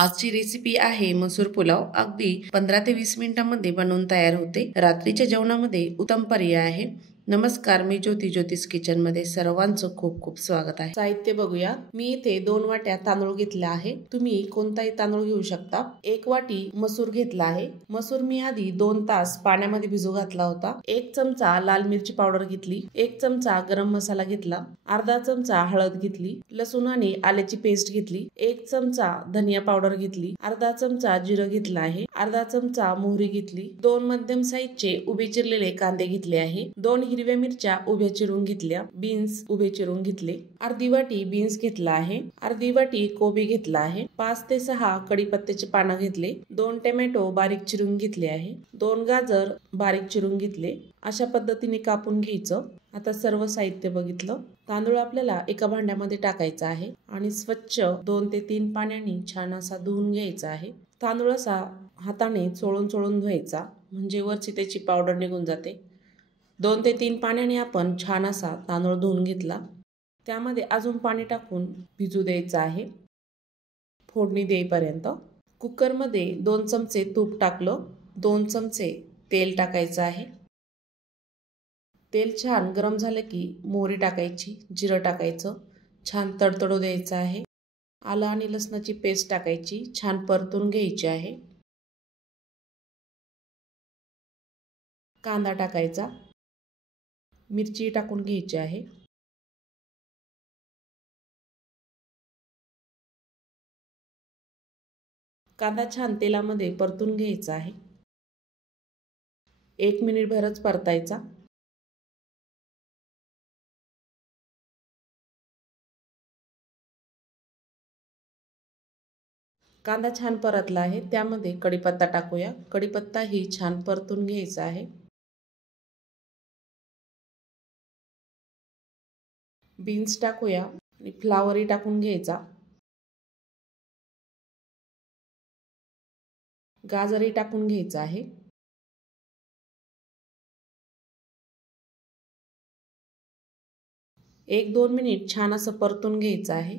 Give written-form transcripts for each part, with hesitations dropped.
आजची रेसिपी आहे मसूर पुलाव। अगदी 15 ते 20 मिनिटांमध्ये बनवून तयार होते। रात्रीच्या जेवणामध्ये उत्तम पर्याय आहे। नमस्कार, मी ज्योतिष किचन मध्ये सर्वांचं खूप खूप स्वागत आहे। साहित्य बघूया। मी इथे 2 वाट्या तांदूळ घेतला आहे। तुम्ही कोणताही तांदूळ घेऊ शकता। 1 वाटी मसूर घेतला आहे। मसूर मी आधी 2 तास पाण्यामध्ये भिजू घातला होता। 1 चमचा लाल मिरची पावडर घेतली, 1 चमचा गरम मसाला घेतला, अर्धा चमचा हळद घेतली, लसूण आणि आल्याची पेस्ट घेतली, 1 चमचा धनिया पावडर घेतली, अर्धा चमचा जिरं घेतला आहे, अर्धा चमचा मोहरी घेतली, 2 मध्यम साईजचे उभे चिरलेले कांदे घेतले आहे, 2 हिरव्या मिरच्या उभ्या चिरून घेतल्या, बीन्स उभे चिरून घेतले, अर्धी वाटी बीन्स घेतला आहे, अर्धी वाटी कोबी घेतला आहे, 5 ते 6 कढीपत्त्याचे पानं घेतले, 2 टोमॅटो बारीक चिरून घेतले आहे, 2 गाजर बारीक चिरून घेतले। अशा पद्धतीने कापून घ्यायचं। आता सर्व साहित्य बघितलं। तांदूळ आपल्याला एका भांड्यामध्ये टाकायचा आहे आणि स्वच्छ 2 ते 3 पाण्याने छान असा धुवून घ्यायचा आहे। तांदूळ असा हाताने चोळून धुवायचा, म्हणजे वरची त्याची पावडर निघून जाते। 2 ते 3 पाण्याने आपण छान असा तांदूळ धुवून घेतला। त्यामध्ये अजून पाणी टाकून भिजू द्यायचं आहे फोडणी देईपर्यंत। कुकरमध्ये 2 चमचे तूप टाकलं, 2 चमचे तेल टाकायचं आहे। तेल छान गरम झालं की मोहरी टाकायची, जिरं टाकायचं, छान तडतडू द्यायचं आहे। आलं आणि लसणाची पेस्ट टाकायची, छान परतून घ्यायची आहे। कांदा टाकायचा, मिरची टाकून घ्यायची आहे। कांदा छान तेलामध्ये परतून घ्यायचा आहे। 1 मिनिट भरच परतायचा। कांदा छान परतला आहे, त्यामध्ये कढीपत्ता टाकूया। कढीपत्ता ही छान परतून घ्यायचा आहे। बीन्स टाकूया आणि फ्लावरही टाकून घ्यायचा। गाजरही टाकून घ्यायचा आहे। एक 2 मिनिट छान असं परतून घ्यायचं आहे।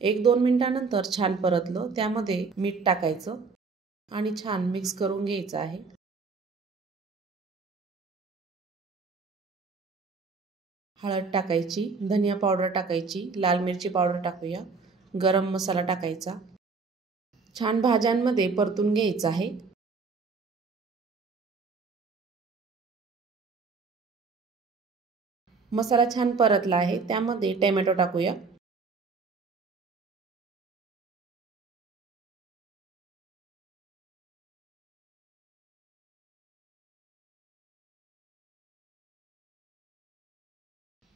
एक 2 मिनिटानंतर छान परतलं, त्यामध्ये मीठ टाकायचं आणि छान मिक्स करून घ्यायचं आहे। हळद टाकायची, धनिया पावडर टाकायची, लाल मिरची पावडर टाकूया, गरम मसाला टाकायचा। छान भाज्यांमध्ये परतून घ्यायचं आहे। मसाला छान परतला आहे, त्यामध्ये टोमॅटो टाकूया।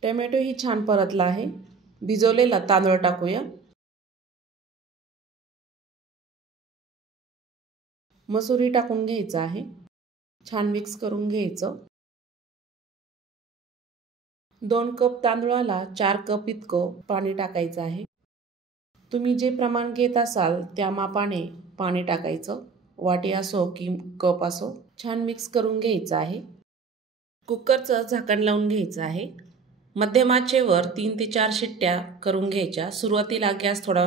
टोमॅटो ही छान परतला आहे। भिजवलेला तांदूळ टाकूया। मसूरही टाकून घ्यायचं आहे, छान मिक्स करून घ्यायचं। 2 कप तांदूळाला 4 कप इतकं पाणी टाकायचं आहे। तुम्ही जे प्रमाण घेत असाल त्या मापाने पाणी टाकायचं, वाटी असो की कप असो। छान मिक्स करून घ्यायचं आहे। कुकरचं झाकण लावून घ्यायचं आहे। मध्यम आचेवर 3 ते 4 शिट्ट्या करून घ्यायच्या। सुरुवातीला गॅस थोडा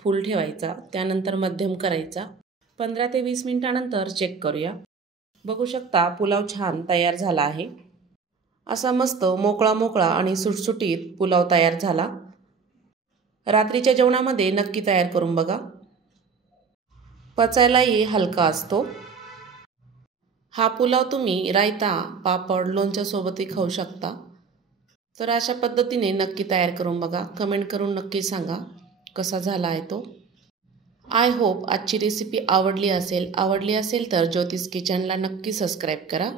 फुल ठेवायचा, त्यानंतर मध्यम करायचा। 15 ते 20 मिनिटानंतर चेक करूया। बघू शकता पुलाव छान तयार झाला आहे। असा मस्त मोकळा आणि सुटसुटीत पुलाव तयार झाला। रात्रीच्या जेवणामध्ये नक्की तयार करून बघा। पचायलाही हलका असतो। हा पुलाव तुम्ही रायता, पापड, लोणच्या सोबतही खाऊ शकता। तर अशा पद्धतीने नक्की तयार करून बघा। कमेंट करून नक्की सांगा कसा झाला आहे तो। आय होप आजची रेसिपी आवडली असेल तर ज्योतिष किचनला नक्की सबस्क्राईब करा।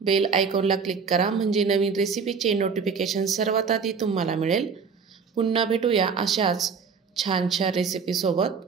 बेल आयकॉनला क्लिक करा, म्हणजे नवीन रेसिपीचे नोटिफिकेशन सर्वात आधी तुम्हाला मिळेल। पुन्हा भेटूया अशाच छानशा रेसिपी सोबत।